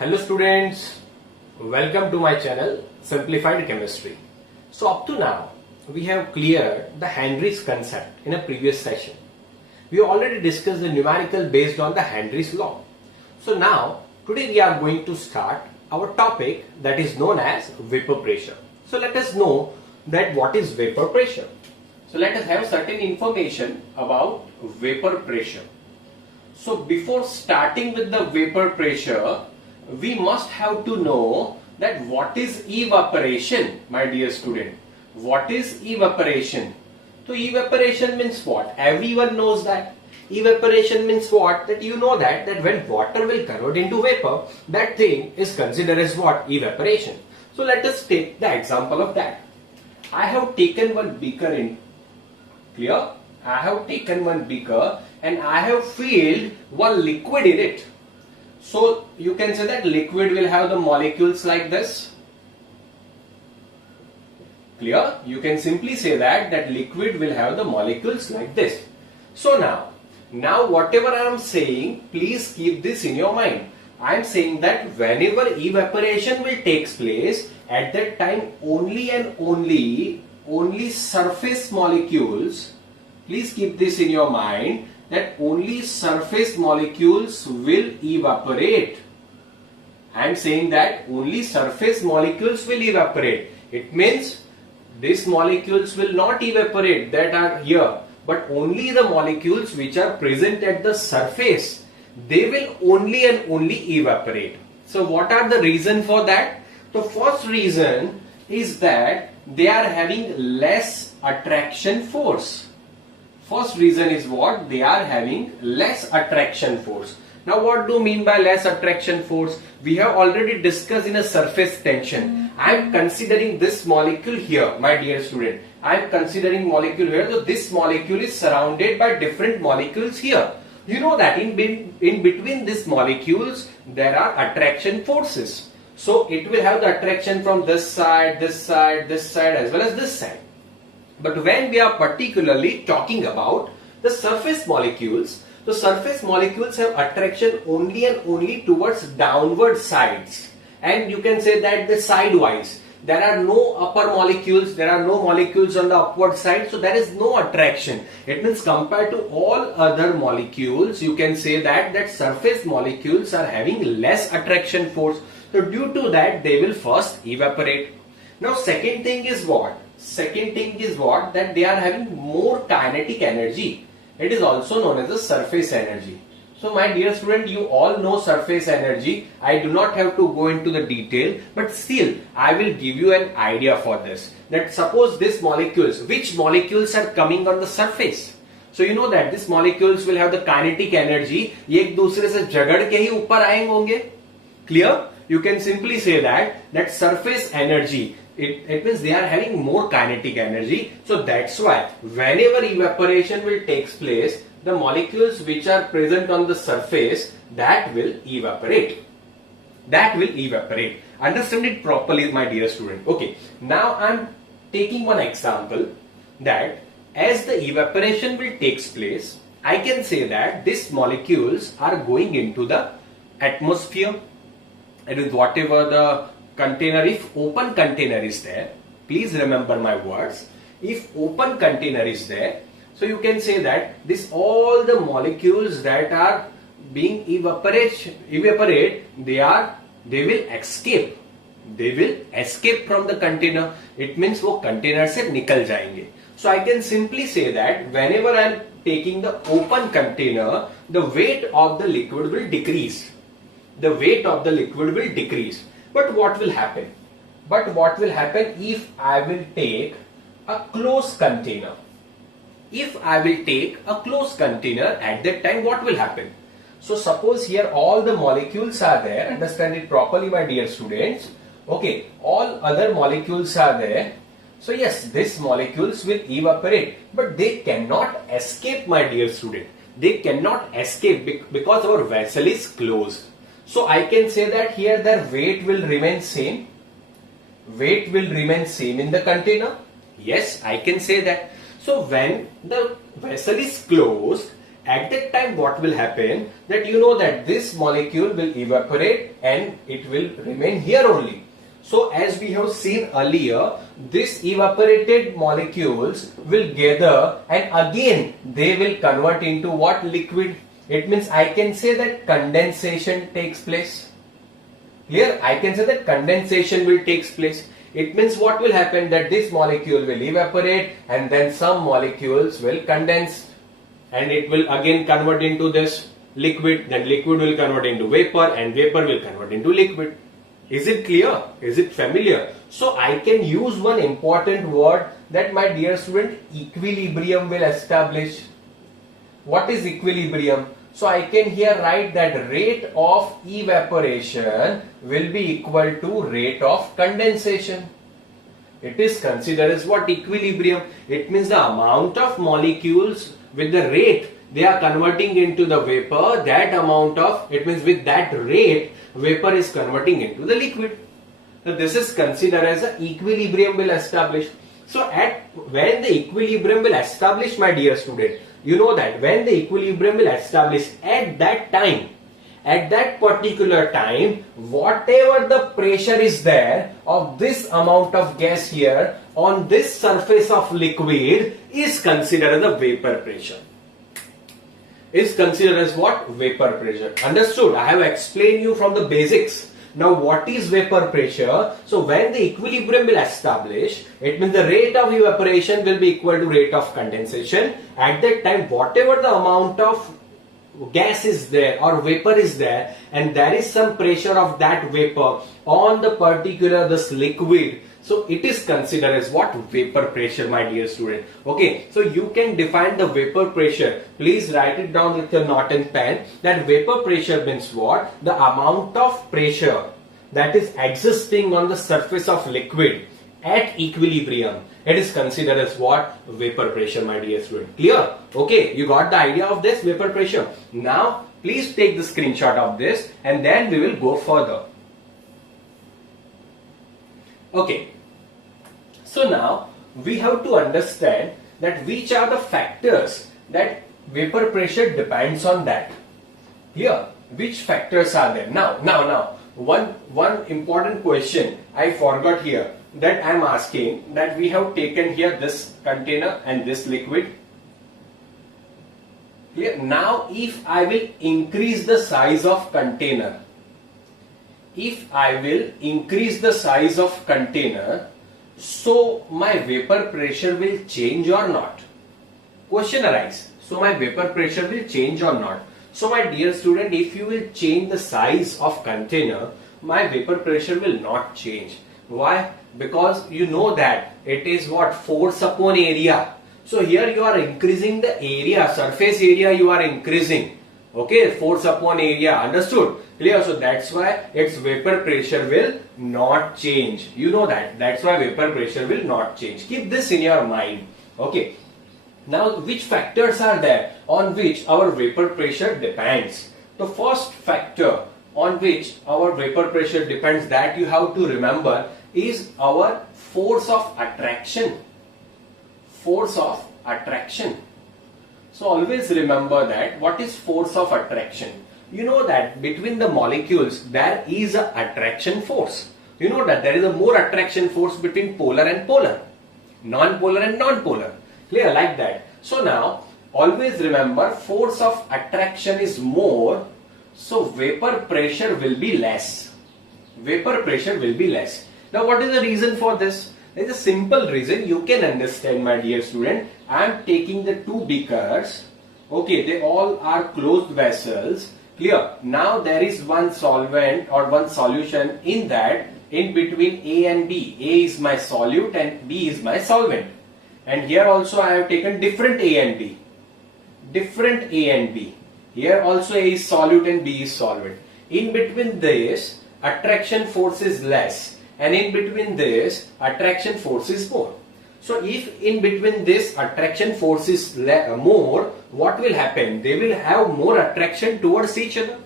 Hello students, welcome to my channel Simplified Chemistry. So up to now we have cleared the Henry's concept in a previous session. We already discussed the numerical based on the Henry's law. So now today we are going to start our topic that is known as vapor pressure. So let us know that what is vapor pressure. So let us have certain information about vapor pressure. So before starting with the vapor pressure, we must have to know that what is evaporation, my dear student. What is evaporation? So evaporation means what? Everyone knows that. Evaporation means what? That you know that when water will convert into vapor, that thing is considered as what? Evaporation. So let us take the example of that. I have taken one beaker in. Clear? I have taken one beaker and I have filled one liquid in it. So you can say that liquid will have the molecules like this. Clear? You can simply say that liquid will have the molecules like this. So now whatever I am saying, please keep this in your mind. I am saying that whenever evaporation will take place, at that time only and only surface molecules, please keep this in your mind, that only surface molecules will evaporate. I am saying that only surface molecules will evaporate. It means these molecules will not evaporate that are here, but only the molecules which are present at the surface, they will only and only evaporate. So what are the reason for that? The first reason is that they are having less attraction force. First reason is what? They are having less attraction force. Now what do you mean by less attraction force? We have already discussed in a surface tension. I am considering this molecule here, my dear student. I am considering molecule here. So this molecule is surrounded by different molecules here. You know that in between these molecules there are attraction forces. So it will have the attraction from this side, this side, this side as well as this side. But when we are particularly talking about the surface molecules, the surface molecules have attraction only and only towards downward sides. And you can say that the sidewise. There are no upper molecules, there are no molecules on the upward side, so there is no attraction. It means compared to all other molecules, you can say that surface molecules are having less attraction force. So due to that, they will first evaporate. Now second thing is what? Second thing is what? That they are having more kinetic energy. It is also known as the surface energy. So my dear student, you all know surface energy. I do not have to go into the detail, but still I will give you an idea for this. That suppose these molecules, which molecules are coming on the surface? So you know that these molecules will have the kinetic energy. ये एक दूसरे से झगड़ के ही ऊपर आएंगे होंगे. Clear? You can simply say that surface energy, it means they are having more kinetic energy. So that's why whenever evaporation will take place, the molecules which are present on the surface, that will evaporate. That will evaporate. Understand it properly, my dear student. Okay. Now I am taking one example that as the evaporation will take place, I can say that these molecules are going into the atmosphere. And with whatever the container, if open container is there, please remember my words, if open container is there, so you can say that all the molecules that are being evaporate, they will escape. They will escape from the container. It means वो container से निकल जाएंगे. So I can simply say that whenever I am taking the open container, the weight of the liquid will decrease. The weight of the liquid will decrease. But what will happen? If I will take a closed container? If I will take a closed container, at that time what will happen? So suppose here all the molecules are there. Understand it properly, my dear students. Okay, all other molecules are there. So yes, these molecules will evaporate, but they cannot escape, my dear student. They cannot escape because our vessel is closed. So I can say that here their weight will remain same. Weight will remain same in the container. Yes, I can say that. So when the vessel is closed At that time what will happen, that you know that this molecule will evaporate and it will remain here only. So as we have seen earlier, this evaporated molecules will gather and again they will convert into what? Liquid. It means I can say that condensation takes place. Here I can say that condensation will take place. It means what will happen, that this molecule will evaporate and then some molecules will condense and it will again convert into this liquid. Then liquid will convert into vapor and vapor will convert into liquid. Is it clear? Is it familiar? So I can use one important word, that my dear student, equilibrium will establish. What is equilibrium? So I can here write that rate of evaporation will be equal to rate of condensation. It is considered as what? Equilibrium. It means the amount of molecules with the rate they are converting into the vapor, that amount of, it means with that rate vapor is converting into the liquid. So this is considered as an equilibrium will establish. So when the equilibrium will establish, my dear student, you know that when the equilibrium will establish, at that time, at that particular time, whatever the pressure is there of this amount of gas here on this surface of liquid is considered as the vapor pressure. Is considered as what? Vapor pressure. Understood? I have explained you from the basics. Now what is vapor pressure? So when the equilibrium will establish, it means the rate of evaporation will be equal to rate of condensation. At that time, whatever the amount of gas is there or vapor is there and there is some pressure of that vapor on the particular this liquid, so it is considered as what? Vapor pressure, my dear student. Okay, so you can define the vapor pressure. Please write it down with your knot and pen. That vapor pressure means what? The amount of pressure that is existing on the surface of liquid at equilibrium. It is considered as what? Vapor pressure, my dear student. Clear? Okay, you got the idea of this vapor pressure. Now, please take the screenshot of this and then we will go further. Okay, so now we have to understand that which are the factors that vapor pressure depends on that. Here, which factors are there? Now, one important question I forgot here, that I am asking, that we have taken here this container and this liquid. Here, now if I will increase the size of container, if I will increase the size of container, so my vapor pressure will change or not? Question arises. So my vapor pressure will change or not? So my dear student, if you will change the size of container, my vapor pressure will not change. Why? Because you know that it is what? Force upon area. So here you are increasing the area, surface area you are increasing. Okay, force upon area. Understood? Clear? So that's why its vapor pressure will not change. You know that. That's why vapor pressure will not change. Keep this in your mind. Okay. Now, which factors are there on which our vapor pressure depends? The first factor on which our vapor pressure depends, that you have to remember, is our force of attraction. Force of attraction. So always remember that. What is force of attraction? You know that between the molecules there is an attraction force. You know that there is a more attraction force between polar and polar, non-polar and non-polar. Clear? Like that. So now always remember, force of attraction is more, so vapor pressure will be less. Vapor pressure will be less. Now what is the reason for this? There is a simple reason you can understand, my dear student. I am taking the two beakers. Okay, they all are closed vessels. Clear? Now there is one solvent or one solution in that, in between A and B. A is my solute and B is my solvent. And here also I have taken different A and B. Different A and B. Here also A is solute and B is solvent. In between this, attraction force is less. And in between this, attraction force is more. So if in between this attraction force is more, what will happen? They will have more attraction towards each other.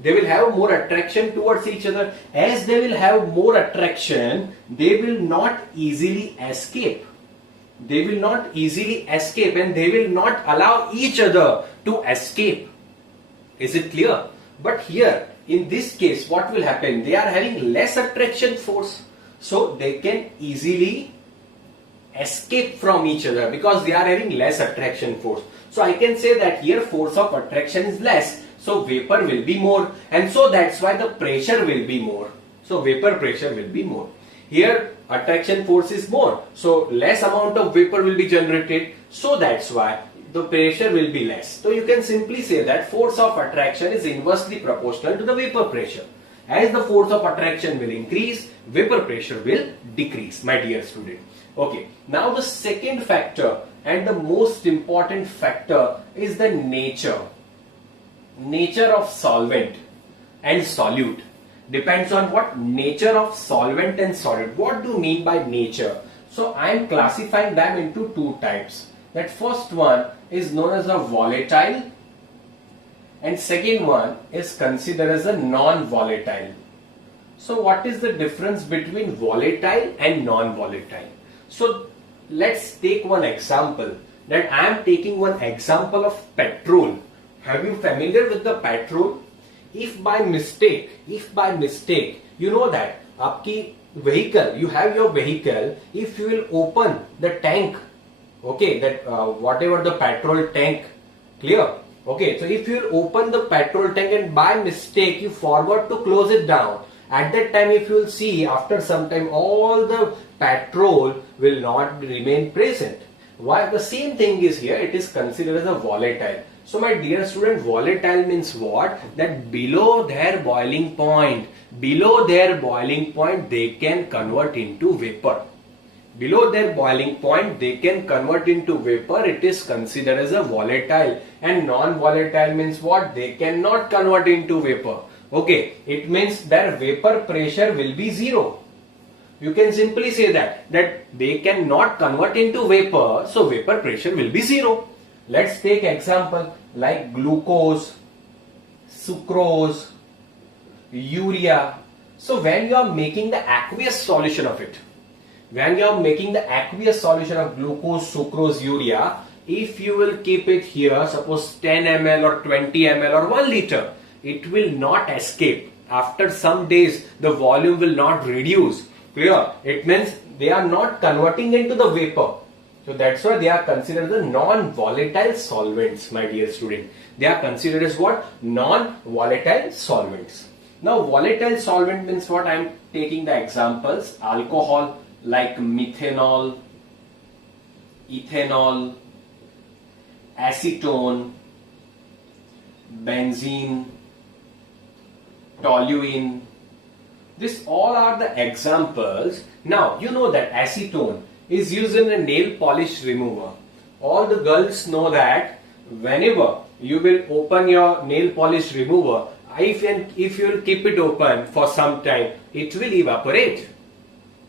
They will have more attraction towards each other. As they will have more attraction, they will not easily escape. They will not easily escape and they will not allow each other to escape. Is it clear? But here, in this case, what will happen? They are having less attraction force. So they can easily escape from each other because they are having less attraction force. So I can say that here force of attraction is less. So vapor will be more. And so that's why the pressure will be more. So vapor pressure will be more. Here attraction force is more. So less amount of vapor will be generated. So that's why the pressure will be less. So you can simply say that force of attraction is inversely proportional to the vapor pressure. As the force of attraction will increase, vapor pressure will decrease, my dear student. Okay, now the second factor and the most important factor is the nature of solvent and solute. Depends on what nature of solvent and solute. What do you mean by nature? So I am classifying them into two types. That first one is known as a volatile and second one is considered as a non-volatile. So what is the difference between volatile and non-volatile? So let's take one example. That I am taking one example of petrol. Have you familiar with the petrol? If by mistake, you know that आपकी vehicle, you have your vehicle, if you will open the tank, okay, that whatever the petrol tank, clear? Okay, so if you will open the petrol tank and by mistake you forgot to close it down, at that time if you will see after some time all the petrol will not remain present. Why? The same thing is here, it is considered as a volatile. So my dear student, volatile means what? That below their boiling point, they can convert into vapor. Below their boiling point, they can convert into vapor. It is considered as a volatile. And non-volatile means what? They cannot convert into vapor. Okay, it means their vapor pressure will be zero. You can simply say that they cannot convert into vapor, so vapor pressure will be zero. Let's take example like glucose, sucrose, urea. So when you are making the aqueous solution of it, glucose, sucrose, urea, if you will keep it here, suppose 10 ml or 20 ml or 1 liter, it will not escape. After some days, the volume will not reduce. Clear? It means they are not converting into the vapor. So that's why they are considered the non-volatile solvents, my dear student. They are considered as what? Non-volatile solvents. Now volatile solvent means what? I am taking the examples. Alcohol like methanol, ethanol, acetone, benzene, toluene. These all are the examples. Now you know that acetone is used in a nail polish remover. All the girls know that whenever you will open your nail polish remover, if you will keep it open for some time, it will evaporate.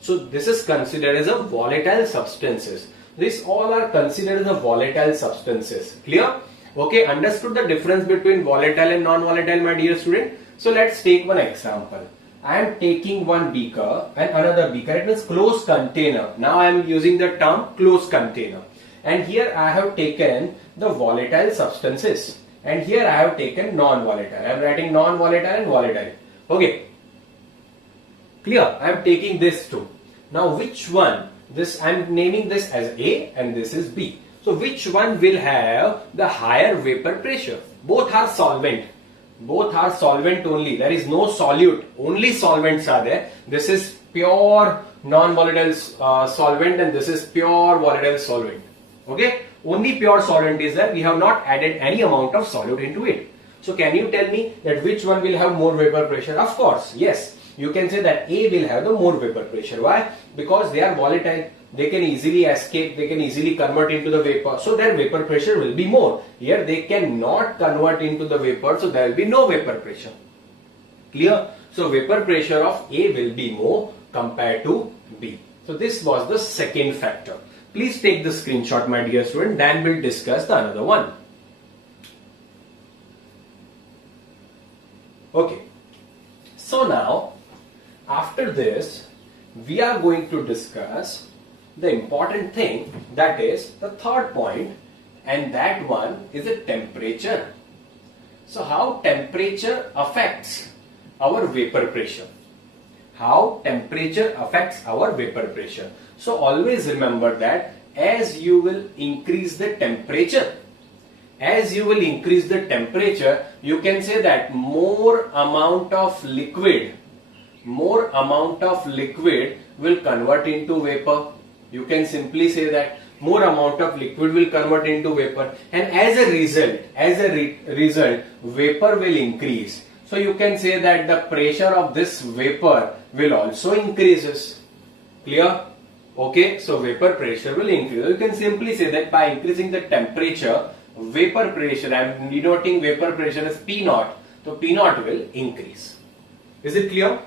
So this is considered as a volatile substances. These all are considered as a volatile substances. Clear? Okay, understood the difference between volatile and non-volatile, my dear student? So let's take one example. I am taking one beaker and another beaker. It means closed container. Now I am using the term closed container. And here I have taken the volatile substances. And here I have taken non-volatile. I am writing non-volatile and volatile. Okay. Clear? I am taking this too. Now which one? This I am naming this as A and this is B. So which one will have the higher vapor pressure? Both are solvent. Both are solvent only. There is no solute. Only solvents are there. This is pure non-volatile solvent and this is pure volatile solvent. Okay? Only pure solvent is there. We have not added any amount of solute into it. So can you tell me that which one will have more vapor pressure? Of course, yes. You can say that A will have the more vapor pressure. Why? Because they are volatile. They can easily escape. They can easily convert into the vapor. So their vapor pressure will be more. Here they cannot convert into the vapor. So there will be no vapor pressure. Clear? So vapor pressure of A will be more compared to B. So this was the second factor. Please take the screenshot, my dear student. Then we'll discuss the another one. Okay. So now, after this, we are going to discuss the important thing, that is the third point, and that one is the temperature. So how temperature affects our vapor pressure? How temperature affects our vapor pressure? So always remember that as you will increase the temperature, you can say that more amount of liquid will convert into vapor. You can simply say that more amount of liquid will convert into vapor, and as a result, vapor will increase. So you can say that the pressure of this vapor will also increases. Clear? Okay, so vapor pressure will increase. You can simply say that by increasing the temperature, vapor pressure, I am denoting vapor pressure as P0, so P0 will increase. Is it clear?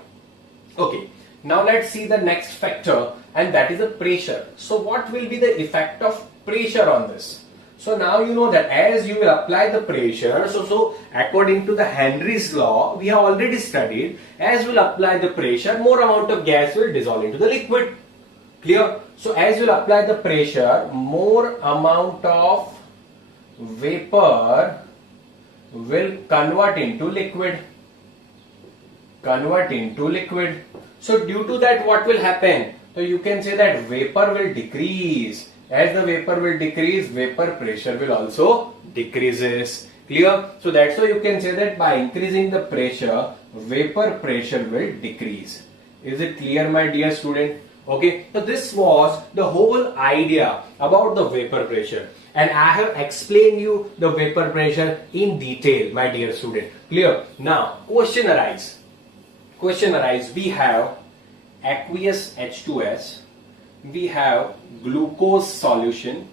Okay, now let's see the next factor, and that is the pressure. So what will be the effect of pressure on this? So now you know that as you will apply the pressure, so according to the Henry's law, we have already studied, as you will apply the pressure, more amount of gas will dissolve into the liquid. Clear? So as you will apply the pressure, more amount of vapor will convert into liquid. So due to that, what will happen? So you can say that vapor will decrease. As the vapor will decrease, vapor pressure will also decreases. Clear? So that's why you can say that by increasing the pressure, vapor pressure will decrease. Is it clear, my dear student? Okay, so this was the whole idea about the vapor pressure, and I have explained you the vapor pressure in detail, my dear student. Clear? Now, question arise. We have aqueous H2S, we have glucose solution.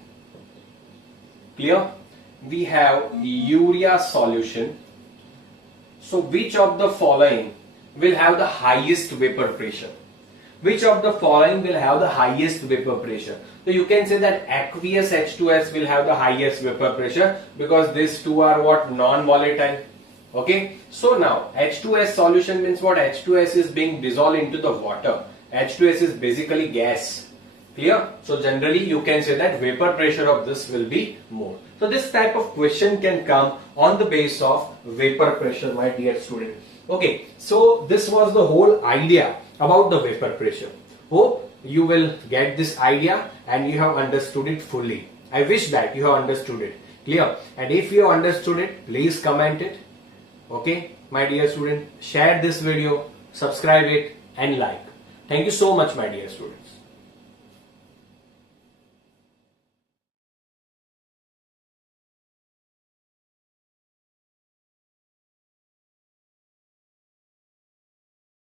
Clear? We have urea solution. So which of the following will have the highest vapor pressure? So you can say that aqueous H2S will have the highest vapor pressure, because these two are what? Non-volatile. Okay. So now H2S solution means what? H2S is being dissolved into the water. H2S is basically gas. Clear? So generally you can say that vapor pressure of this will be more. So this type of question can come on the base of vapor pressure, my dear student. Okay, so this was the whole idea about the vapor pressure. Hope you will get this idea and you have understood it fully. I wish that you have understood it. Clear? And if you have understood it, please comment it. Okay, my dear student, share this video, subscribe it and like. Thank you so much, my dear students.